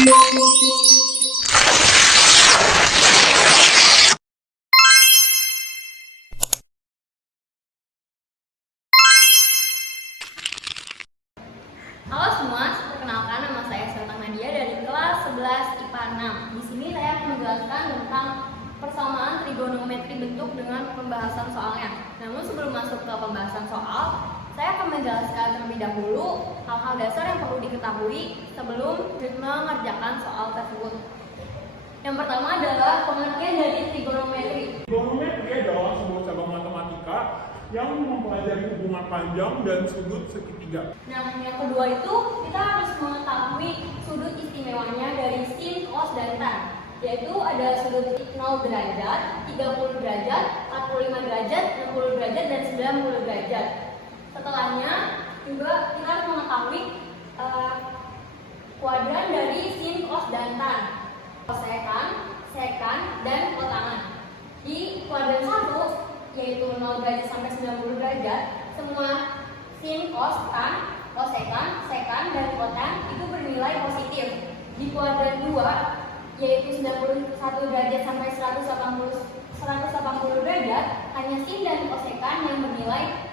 Halo semua, perkenalkan nama saya Sultan Nadia dari kelas 11 IPA 6. Di sini saya akan menjelaskan tentang persamaan trigonometri bentuk dengan pembahasan soalnya. Namun sebelum masuk ke pembahasan soal, saya akan menjelaskan terlebih dahulu hal-hal dasar yang perlu diketahui sebelum mengerjakan soal tersebut. Yang pertama adalah pengertian dari trigonometri. Trigonometri adalah sebuah cabang matematika yang mempelajari hubungan panjang dan sudut segitiga. Nah, yang kedua itu kita harus mengetahui sudut istimewanya dari sin, cos, dan tan, yaitu ada sudut 0 derajat, 30 derajat, 45 derajat, 60 derajat, dan 90 derajat. Setelahnya juga kita harus mengetahui kuadran dari sin, cos, dan tan, kosekan, sekan, dan kotangan. Di kuadran 1 yaitu 0 derajat sampai 90 derajat, semua sin, cos, tan, kosekan, sekan, dan kotan itu bernilai positif. Di kuadran 2 yaitu 91 derajat sampai 180 derajat, hanya sin dan kosekan yang bernilai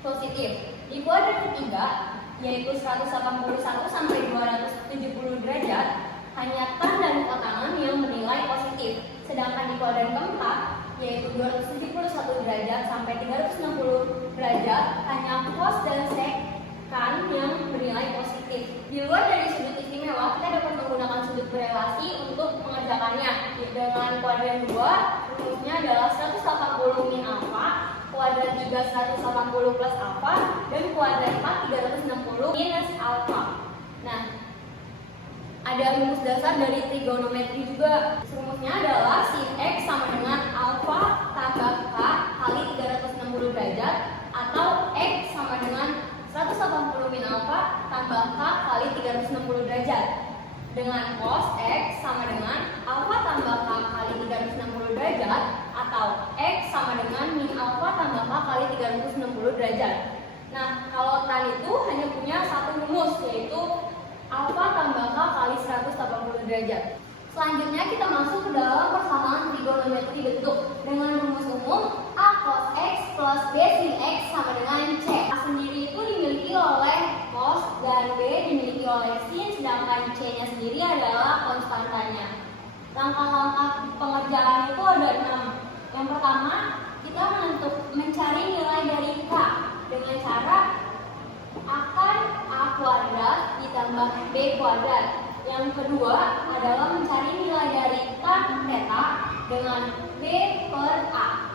positif. Di kuadran ketiga yaitu 181 sampai 270 derajat, hanya tan dan kotangan yang bernilai positif. Sedangkan di kuadran keempat yaitu 271 derajat sampai 360 derajat, hanya cos dan sekan yang bernilai positif. Di luar dari sudut istimewa, kita dapat menggunakan sudut berelasi untuk mengerjakannya. Dengan kuadran 2, rumusnya adalah 180 min alfa, kuadran 3 180 plus alfa, dan kuadran 4 360 minus alfa. Nah, ada rumus dasar dari trigonometri juga. Rumusnya adalah sin x sama dengan alfa tambah k kali 360 derajat, atau x sama dengan 180 min alfa tambah k kali 360 derajat. Dengan cos x sama dengan alfa tambah k kali 360 derajat, atau x sama dengan min alfa tambah k kali 360 derajat. Nah, kalau tan itu hanya punya satu rumus, yaitu alfa tambah k kali 180 derajat. Selanjutnya kita masuk ke dalam persamaan trigonometri bentuk dengan rumus umum a cos x plus b sin x sama dengan c. A sendiri itu dimiliki oleh cos dan b dimiliki oleh sin, sedangkan c-nya sendiri adalah konstantanya. Langkah-langkah pengerjaan itu ada 6. Yang pertama, kita mencari nilai dari k dengan cara akar a kuadrat ditambah b kuadrat. Yang kedua adalah mencari nilai dari tan theta dengan b per a.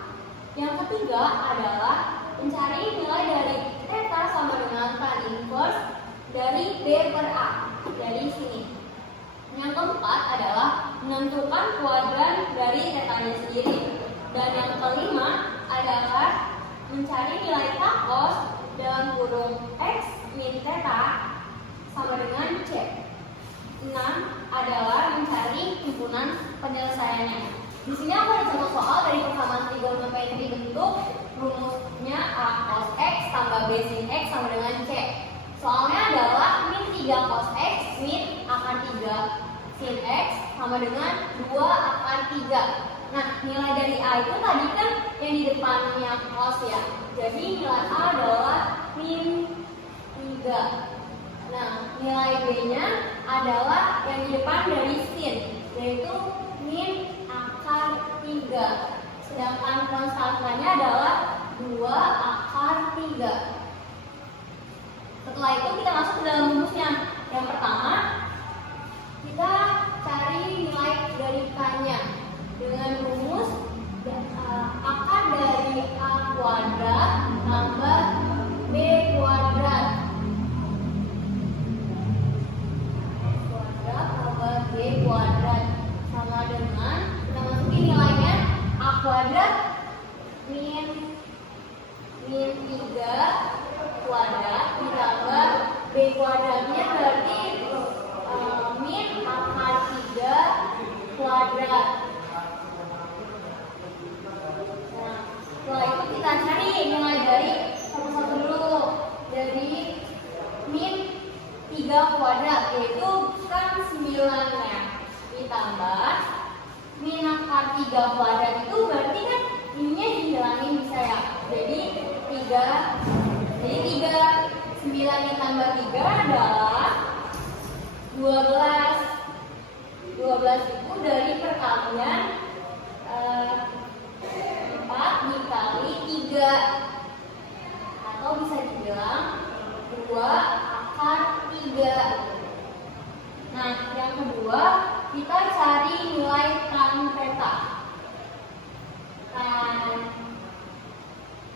Yang ketiga adalah mencari nilai dari theta sama dengan tan inverse dari b per a dari sini. Yang keempat adalah menentukan kuadran dari theta-nya sendiri. Dan yang kelima adalah mencari nilai cos dalam kurung x min theta sama dengan c. 6 adalah mencari himpunan penyelesaiannya. Di sini aku ada satu soal dari persamaan trigonometri bentuk, rumusnya a cos x tambah b sin x sama dengan c. Soalnya adalah min 3 cos x min akar 3 sin x sama dengan 2 akar 3. Nah, nilai dari a itu tadi kan yang di depannya cos ya. Jadi nilai a adalah min 3. Nah, nilai b-nya adalah yang di depan dari sin, yaitu min akar 3. Sedangkan konstantanya adalah 2 akar 3. Setelah itu kita masuk ke dalam rumusnya. Yang pertama, kita cari nilai dari k-nya dengan rumus akar dari a kuadrat tambah b kuadrat. B kuadrat sama dengan, kita masukin nilainya, a kuadrat min 3 kuadrat ditambah b kuadratnya dari ditambah min akar 3 kuadrat itu berarti kan ininya dihilangin bisa ya. Jadi 9 ditambah 3 adalah 12. 12 itu dari perkalian 4 dikali 3, atau bisa dibilang 2 akar 3. Nah, yang kedua kita cari nilai tan theta. Tan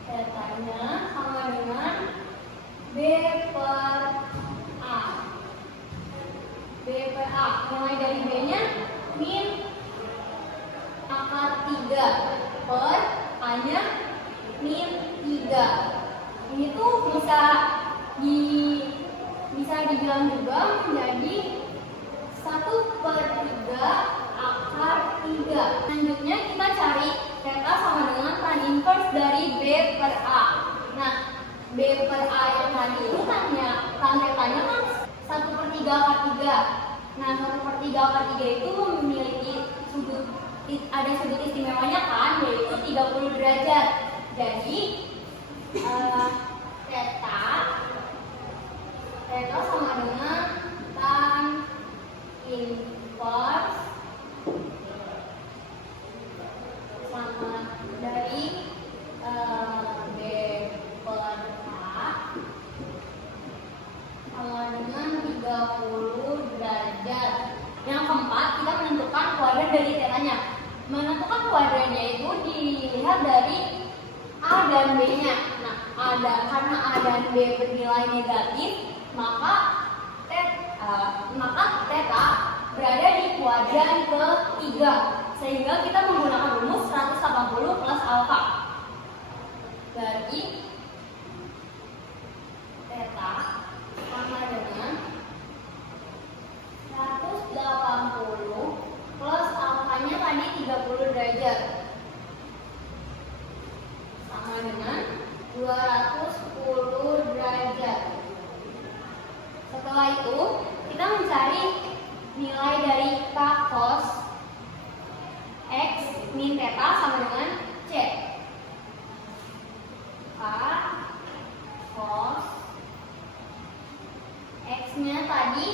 theta-nya sama dengan B per A. B per A, nilai dari B-nya min akar 3 per A-nya min 3. Ini tuh bisa dibilang juga menjadi 1/3 akar 3. Selanjutnya kita cari theta sama dengan tan inverse dari B per A. Nah, B per A yang tadi ini tan theta-nya kan 1/3 akar 3. Nah, 1/3 akar 3 itu memiliki ada sudut istimewanya kan, yaitu 30 derajat. Jadi theta sama dengan tan inverse sama dari B per A sama dengan 30 derajat. Yang keempat, kita menentukan kuadrat dari theta-nya. Menentukan kuadratnya itu dilihat dari A dan B-nya. Nah, karena A dan B bernilai negatif, maka theta berada di kuadran ketiga, sehingga kita menggunakan rumus 180 plus alfa. Berarti theta sama dengan 180 plus alfanya tadi 30 derajat sama dengan 210 derajat. Setelah itu kita mencari nilai dari K cos X min theta sama dengan C. K cos X-nya tadi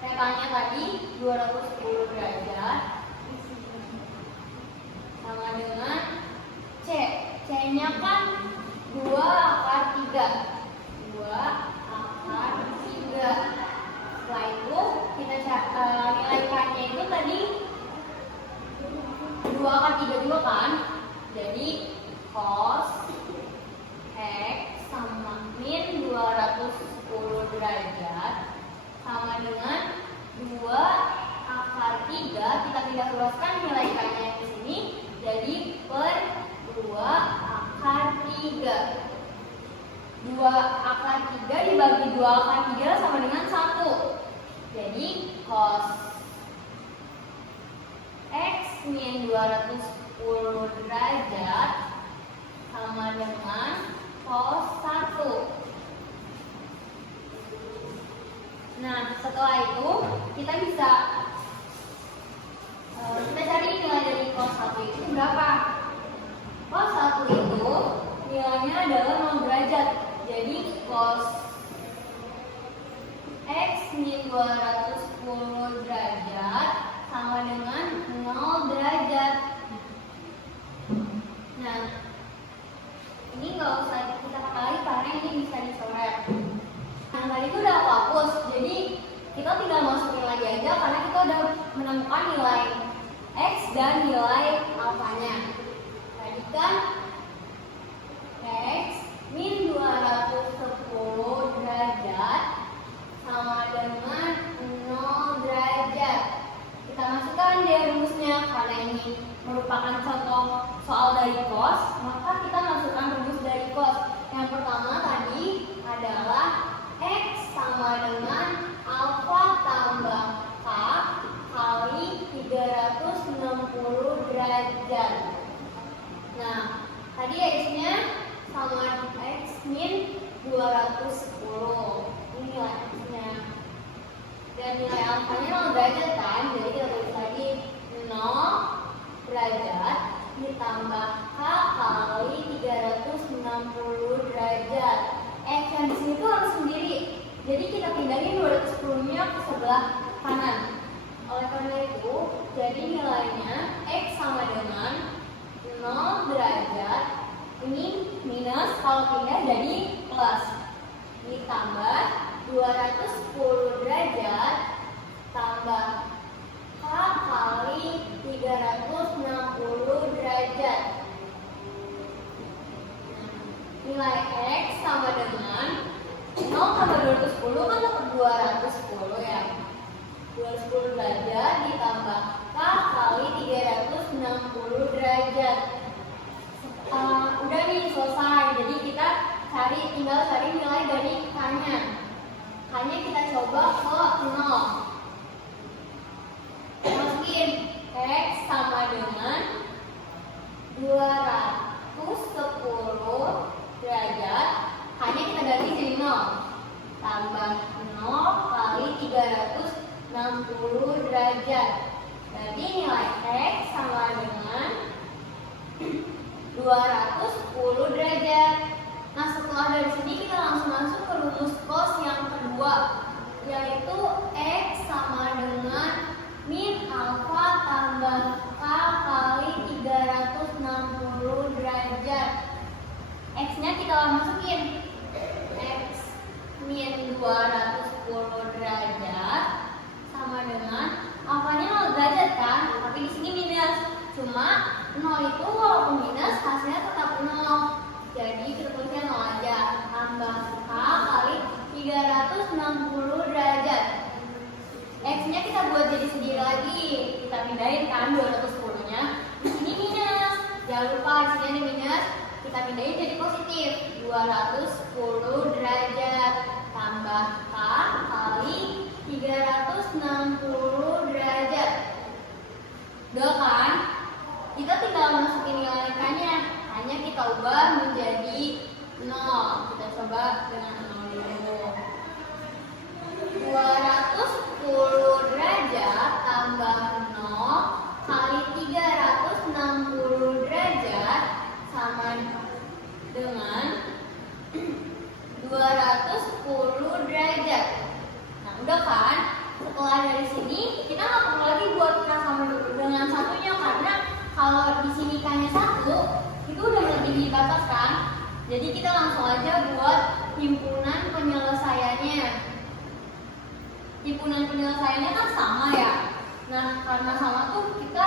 theta-nya tadi 210 derajat sama dengan C. C-nya kan 2 akar 3. 2 akar 3. Setelah itu kita nilai K-nya itu tadi 2 akar 3 juga kan. Jadi cos X sama min 210 derajat sama dengan 2 akar 3. Kita tidak luaskan nilai K-nya di sini, jadi per 2 akar 3. 2 akar 3 dibagi 2 akar 3 sama dengan 1. Jadi cos X min 210 derajat sama dengan cos 1. Nah, setelah itu kita bisa cari nilai dari cos 1 itu berapa. Cos 1 itu nilainya adalah 0 derajat. Jadi cos X min 210 derajat sama dengan 0 derajat. Nah, ini nggak usah kita kali karena ini bisa dicoret. Nah, tadi itu udah aku hapus, jadi kita tinggal masukin lagi aja karena kita udah menemukan nilai X dan nilai alfanya. Tadi kan X min 210 derajat sama dengan 0 derajat. Kita masukkan deh rumusnya, karena ini merupakan contoh soal dari cos, maka kita masukkan rumus dari cos. Yang pertama tadi adalah X sama dengan alfa tambah K kali 360 derajat. Nah, tadi X-nya sama X min 210. Ini nilai X-nya. Dan nilai alfanya 0 derajat kan? Jadi kita pindahin 210-nya ke sebelah kanan. Oleh karena itu, jadi nilainya X sama dengan 0 derajat. Ini minus, kalau pindah jadi plus. Ditambah 210 derajat tambah K kali 360 derajat. Nilai X sama dengan 0 tambah 210 kan dapat 210 ya. 210 derajat ditambah K kali 360 derajat. Udah nih selesai. Jadi kita tinggal cari nilai dari K-nya. K-nya kita coba ke 0. Masukin X sama dengan 210 derajat. K-nya kita ganti jadi 0. Tambah 0 kali 360 derajat. Jadi nilai X sama dengan 210 derajat. Nah, setelah dari sini kita langsung masuk ke rumus cos yang kedua, yaitu X sama dengan min alfa tambah K kali 360 derajat. X-nya kita masukin. X min 210 derajat sama dengan alfanya 0 derajat kan, tapi di sini minus. Cuma 0 itu walaupun minus hasilnya tetap 0. Jadi kita tulisnya 0 aja. Tambah K kali 360 derajat. X-nya kita buat jadi sendiri lagi. Kita pindahin kan 210-nya. Di sini minus. Jangan lupa di sini ada minus. Kita pindahin jadi positif. 210 derajat tambah K kali 360 derajat. Udah kan? Kita tinggal masukin nilai K-nya. K-nya kita ubah menjadi 0. Kita coba dengan 0 dulu. 210 derajat tambah 0 kali 360 derajat sama dengan 210 derajat. Nah, udah kan? Setelah dari sini kita nggak perlu lagi buat K sama dengan satunya, karena kalau di sini K-nya 1 itu udah melebihi batas kan. Jadi kita langsung aja buat himpunan penyelesaiannya. Himpunan penyelesaiannya kan sama ya. Nah, karena sama tuh kita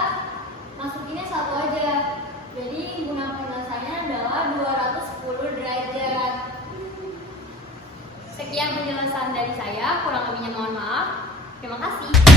masukinnya 1 aja. Jadi himpunan penyelesaiannya adalah 210 derajat. Sekian penjelasan dari saya, kurang lebihnya mohon maaf. Terima kasih.